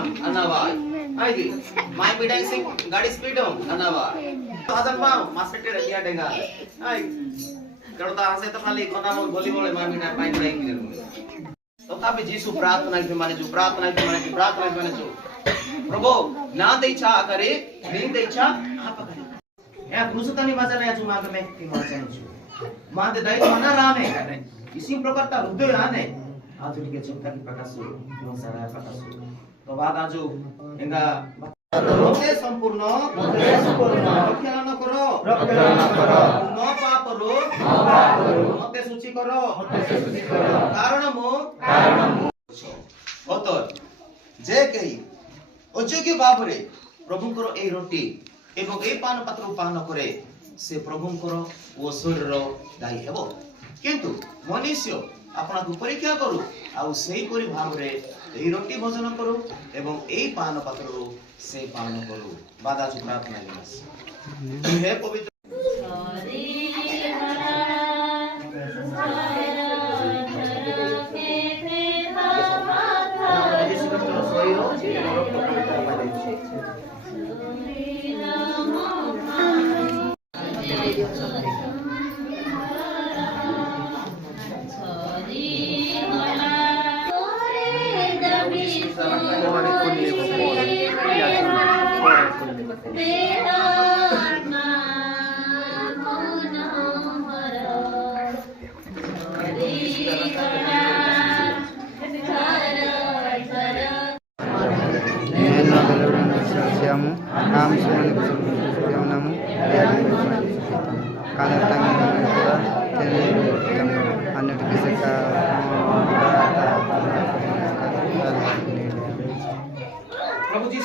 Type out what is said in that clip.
Azam anawa. Aidi. My bidang sing गाड़ी speed हो anawa. Azam ba master रेडिया देगा. Ai. करता हंसे तो खाली कोना बोली बोले मामी ना पाइन पड़ाई की तथापि जीसु प्रार्थना की माने जो प्रार्थना की माने जो प्रभु ना दे इच्छा करे नहीं दे इच्छा आप करे या क्रूसतानी बाजार या जुमा में की वाचन छु माते दई मना रामे इसी प्रकार ता हृदय आने आधुनिक चिंता की प्रकाश हो सारा प्रकाश तो बात आजो एंगा मते संपूर्ण रक्षण करो न पापरो मते सूची करो कारण मो होतो जे कही अयोग्य भावरे प्रभुଙ୍କର এই রুটি এবং এই পান পাত্র পান করে সে প্রভুଙ୍କର ও শরীর দায়ী ହେବ কিন্তু মনুষ্য আপনাকে পরীক্ষা করু ଆଉ সেই পরি ভাବରେ এই রুটি ভোজন করু এবং এই পান পাত্রରୁ से पान करू बादा जो प्रार्थना दिवस हे पवित्र नाम नामु काला tangan अन्य किसी का प्रभु जी